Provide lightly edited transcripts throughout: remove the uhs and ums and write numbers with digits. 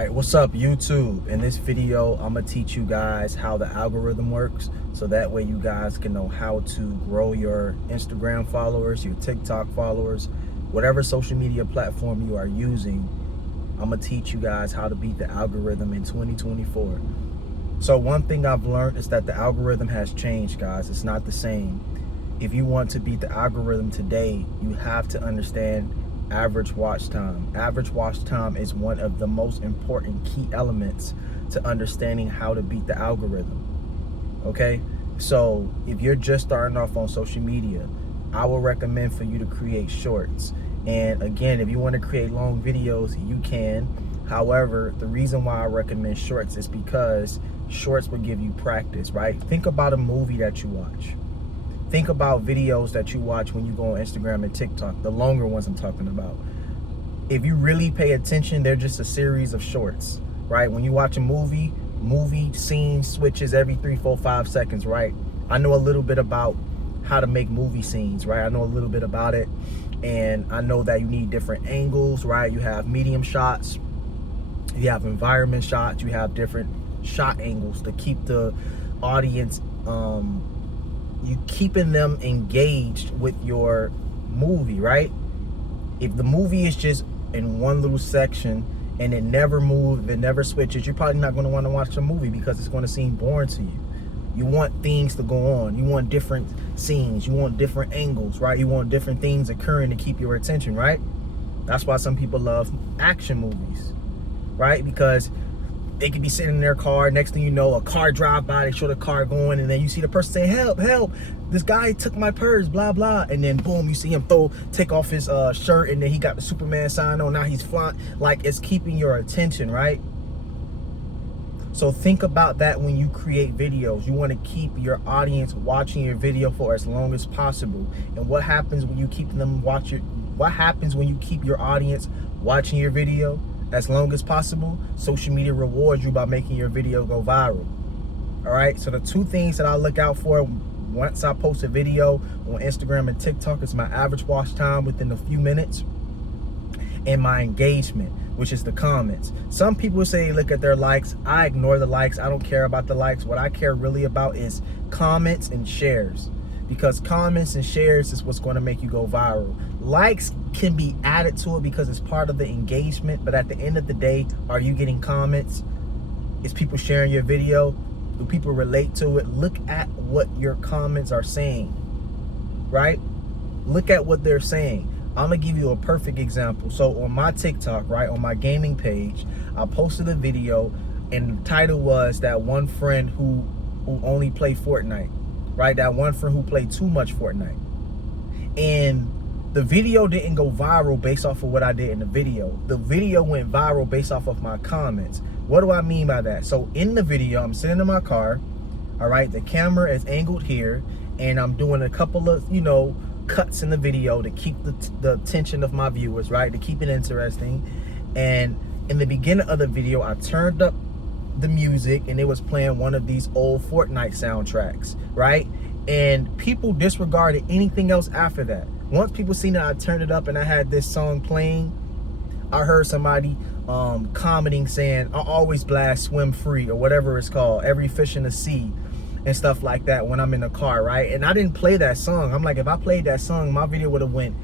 Alright, what's up YouTube? In this video, I'm gonna teach you guys how the algorithm works, so that way you guys can know how to grow your Instagram followers, your TikTok followers, whatever social media platform you are using. I'm gonna teach you guys how to beat the algorithm in 2024. So one thing I've learned is that the algorithm has changed, guys. It's not the same. If you want to beat the algorithm today, you have to understand average watch time. Average watch time is one of the most important key elements to understanding how to beat the algorithm. Okay, so if you're just starting off on social media, I will recommend for you to create shorts. And again, if you want to create long videos, you can. However, the reason why I recommend shorts is because shorts will give you practice, right? Think about a movie that you watch. Think about videos that you watch when you go on Instagram and TikTok, the longer ones I'm talking about. If you really pay attention, they're just a series of shorts, right? When you watch a movie scene switches every 3, 4, 5 seconds, right? I know a little bit about how to make movie scenes, right? I know a little bit about it, and I know that you need different angles, right? You have medium shots, you have environment shots, you have different shot angles to keep the audience you keeping them engaged with your movie, right? If the movie is just in one little section and it never moves, it never switches, you're probably not going to want to watch the movie because it's going to seem boring to you. You want things to go on. You want different scenes. You want different angles, right? You want different things occurring to keep your attention, right? That's why some people love action movies, right? Because they could be sitting in their car, next thing you know, a car drive by, they show the car going, and then you see the person saying, help, help, this guy took my purse, blah, blah, and then boom, you see him take off his shirt, and then he got the Superman sign on, now he's flying. Like, it's keeping your attention, right? So think about that when you create videos. You want to keep your audience watching your video for as long as possible. And what happens when you keep them watching? What happens when you keep your audience watching your video as long as possible? Social media rewards you by making your video go viral. All right, so the two things that I look out for once I post a video on Instagram and TikTok is my average watch time within a few minutes and my engagement, which is the comments. Some people say look at their likes. I ignore the likes. I don't care about the likes. What I care really about is comments and shares, because comments and shares is what's going to make you go viral. Likes can be added to it because it's part of the engagement, but at the end of the day, are you getting comments? Is people sharing your video? Do people relate to it? Look at what your comments are saying, right? Look at what they're saying. I'm gonna give you a perfect example. So on my TikTok, right, on my gaming page, I posted a video and the title was that one friend who only played Fortnite, right? That one friend who played too much Fortnite. And the video didn't go viral based off of what I did in the video. The video went viral based off of my comments. What do I mean by that? So in the video, I'm sitting in my car, all right? The camera is angled here, and I'm doing a couple of, cuts in the video to keep the attention of my viewers, right? To keep it interesting. And in the beginning of the video, I turned up the music and it was playing one of these old Fortnite soundtracks, right? And people disregarded anything else after that. Once people seen that I turned it up and I had this song playing, I heard somebody commenting saying, I always blast swim free, or whatever it's called, every fish in the sea, and stuff like that when I'm in the car, right? And I didn't play that song. I'm like, if I played that song, my video would have went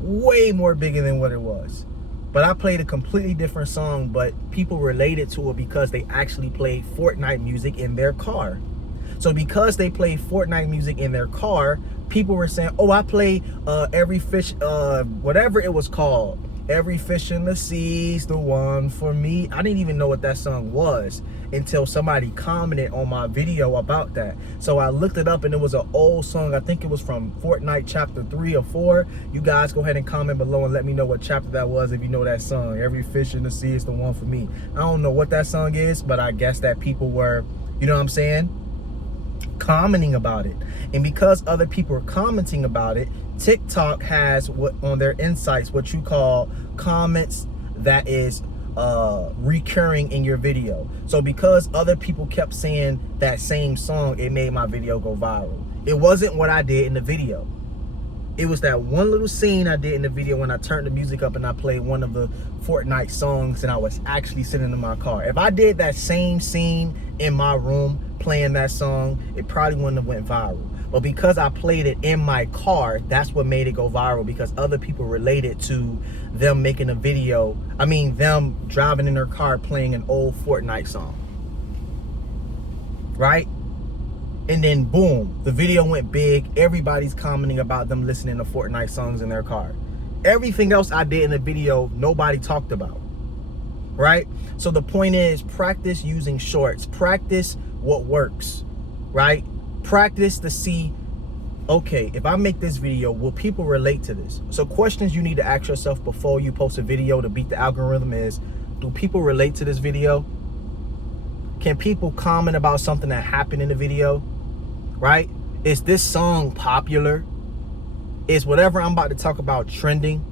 way more bigger than what it was. But I played a completely different song, but people related to it because they actually played Fortnite music in their car. So because they played Fortnite music in their car, people were saying, oh, I play every fish, whatever it was called. Every fish in the sea's the one for me. I didn't even know what that song was until somebody commented on my video about that. So I looked it up and it was an old song. I think it was from Fortnite chapter 3 or 4. You guys go ahead and comment below and let me know what chapter that was if you know that song. Every fish in the sea is the one for me. I don't know what that song is, but I guess that people were, you know what I'm saying, commenting about it. And because other people are commenting about it, TikTok has what on their insights, what you call comments that is recurring in your video. So because other people kept saying that same song, it made my video go viral. It wasn't what I did in the video. It was that one little scene I did in the video when I turned the music up and I played one of the Fortnite songs and I was actually sitting in my car. If I did that same scene in my room playing that song, it probably wouldn't have went viral. But because I played it in my car, that's what made it go viral, because other people related to them making a video. I mean, them driving in their car playing an old Fortnite song. Right? And then boom, the video went big. Everybody's commenting about them listening to Fortnite songs in their car. Everything else I did in the video, nobody talked about. Right? So the point is, practice using shorts. Practice what works. Right? Practice to see, okay, if I make this video, will people relate to this? So questions you need to ask yourself before you post a video to beat the algorithm is, do people relate to this video? Can people comment about something that happened in the video? Right? Is this song popular? Is whatever I'm about to talk about trending?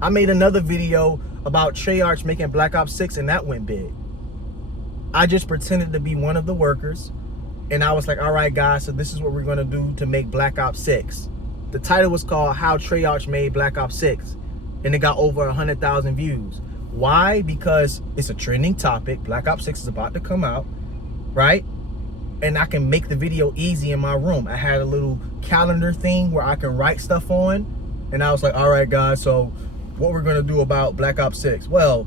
I made another video about Treyarch making Black Ops 6 and that went big. I just pretended to be one of the workers and I was like, all right guys, so this is what we're gonna do to make Black Ops 6. The title was called How Treyarch Made Black Ops 6 and it got over 100,000 views. Why? Because it's a trending topic. Black Ops 6 is about to come out, right? And I can make the video easy in my room. I had a little calendar thing where I can write stuff on. And I was like, all right, guys, so what we're gonna do about Black Ops 6? Well,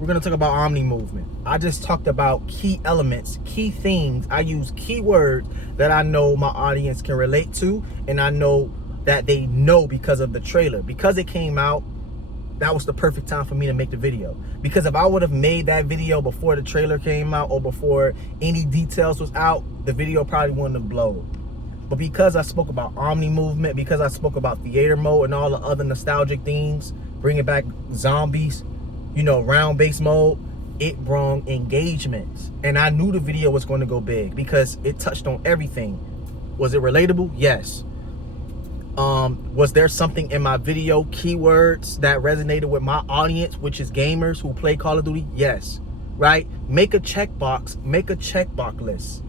we're gonna talk about Omni movement. I just talked about key elements, key things. I use keywords that I know my audience can relate to, and I know that they know because of the trailer. Because it came out, that was the perfect time for me to make the video. Because if I would have made that video before the trailer came out or before any details was out, the video probably wouldn't have blown. But because I spoke about Omni movement, because I spoke about theater mode and all the other nostalgic things, bringing back zombies, you know, round base mode, it brought engagements. And I knew the video was going to go big because it touched on everything. Was it relatable? Yes. Was there something in my video, keywords that resonated with my audience, which is gamers who play Call of Duty? Yes. Right? Make a checkbox, make a checkbox list,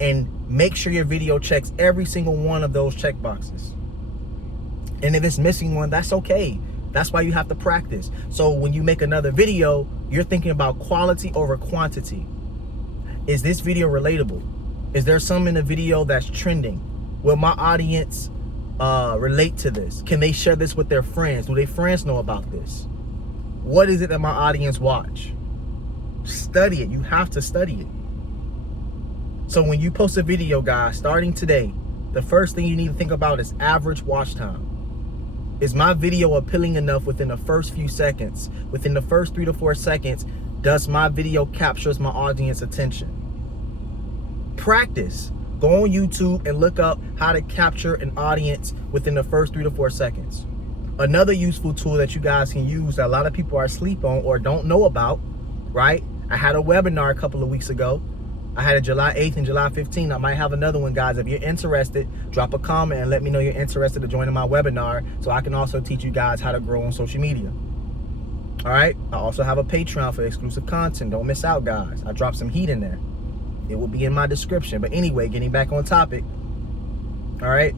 and make sure your video checks every single one of those checkboxes. And if it's missing one, that's okay. That's why you have to practice. So when you make another video, you're thinking about quality over quantity. Is this video relatable? Is there some in the video that's trending? Will my audience relate to this? Can they share this with their friends? Do their friends know about this? What is it that my audience watch? Study it. You have to study it. So when you post a video, guys, starting today, the first thing you need to think about is average watch time. Is my video appealing enough within the first few seconds? Within the first 3 to 4 seconds, does my video captures my audience attention? Practice. Go on YouTube and look up how to capture an audience within the first 3 to 4 seconds. Another useful tool that you guys can use that a lot of people are asleep on or don't know about, right? I had a webinar a couple of weeks ago. I had a July 8th and July 15th. I might have another one, guys. If you're interested, drop a comment and let me know you're interested to join in my webinar so I can also teach you guys how to grow on social media. All right? I also have a Patreon for exclusive content. Don't miss out, guys. I dropped some heat in there. It will be in my description. But anyway, getting back on topic. All right?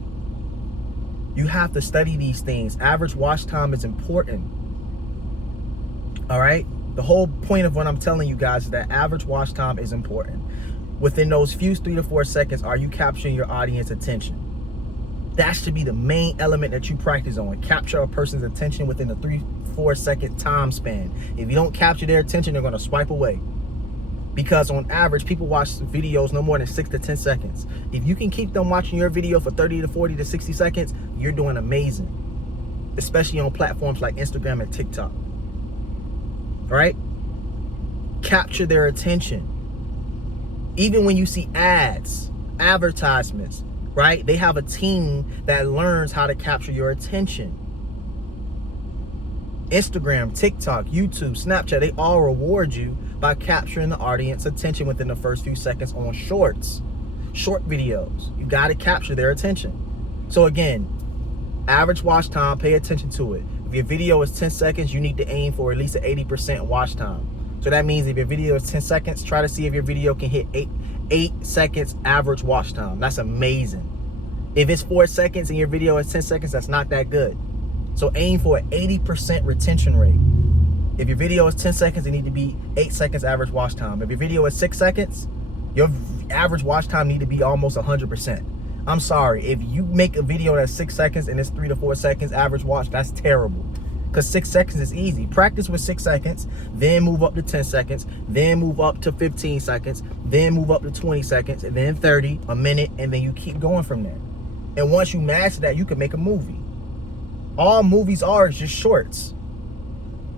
You have to study these things. Average watch time is important. All right? The whole point of what I'm telling you guys is that average watch time is important. Within those few 3 to 4 seconds, are you capturing your audience attention? That should be the main element that you practice on. Capture a person's attention within the 3-4 second time span. If you don't capture their attention, they're going to swipe away. Because on average, people watch videos no more than 6 to 10 seconds. If you can keep them watching your video for 30 to 40 to 60 seconds, you're doing amazing. Especially on platforms like Instagram and TikTok. All right? Capture their attention. Even when you see ads, advertisements, right? They have a team that learns how to capture your attention. Instagram, TikTok, YouTube, Snapchat, they all reward you by capturing the audience attention within the first few seconds on shorts, short videos. You got to capture their attention. So again, average watch time, pay attention to it. If your video is 10 seconds, you need to aim for at least an 80% watch time. So that means if your video is 10 seconds, try to see if your video can hit 8 seconds average watch time. That's amazing. If it's 4 seconds and your video is 10 seconds, that's not that good. So aim for an 80% retention rate. If your video is 10 seconds, it need to be 8 seconds average watch time. If your video is 6 seconds, your average watch time need to be almost 100%. I'm sorry, if you make a video that's 6 seconds and it's 3 to 4 seconds average watch, that's terrible. Because 6 seconds is easy. Practice with 6 seconds, then move up to 10 seconds, then move up to 15 seconds, then move up to 20 seconds, and then 30, a minute, and then you keep going from there. And once you master that, you can make a movie. All movies are is just shorts.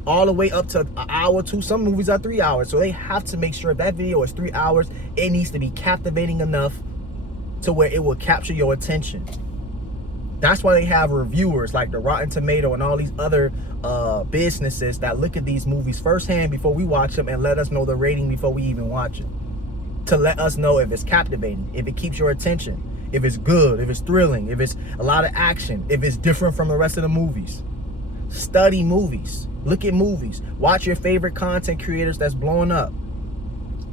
All the way up to an hour or two. Some movies are 3 hours. So they have to make sure if that video is 3 hours, it needs to be captivating enough to where it will capture your attention. That's why they have reviewers like the Rotten Tomato and all these other businesses that look at these movies firsthand before we watch them and let us know the rating before we even watch it. To let us know if it's captivating, if it keeps your attention, if it's good, if it's thrilling, if it's a lot of action, if it's different from the rest of the movies. Study movies. Look at movies. Watch your favorite content creators that's blowing up.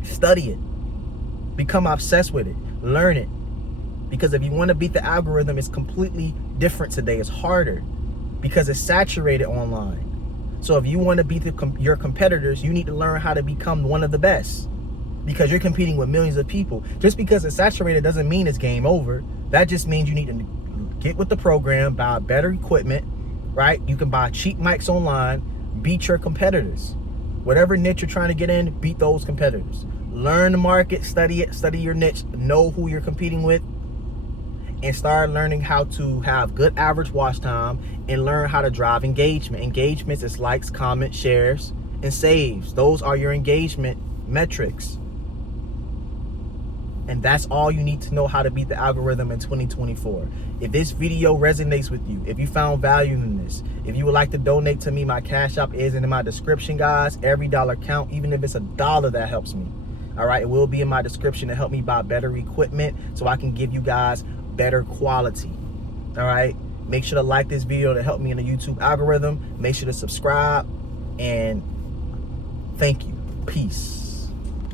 Study it. Become obsessed with it. Learn it. Because if you want to beat the algorithm, it's completely different today. It's harder because it's saturated online. So if you want to beat your competitors, you need to learn how to become one of the best, because you're competing with millions of people. Just because it's saturated doesn't mean it's game over. That just means you need to get with the program, buy better equipment, right? You can buy cheap mics online, beat your competitors. Whatever niche you're trying to get in, beat those competitors. Learn the market, study it, study your niche, know who you're competing with, and start learning how to have good average watch time and learn how to drive engagement. Engagements is likes, comments, shares, and saves. Those are your engagement metrics. And that's all you need to know how to beat the algorithm in 2024. If this video resonates with you, if you found value in this, if you would like to donate to me, my Cash App is in my description, guys. Every dollar count, even if it's $1, that helps me. All right, it will be in my description to help me buy better equipment so I can give you guys better quality. All right, make sure to like this video to help me in the YouTube algorithm. Make sure to subscribe, and thank you. Peace.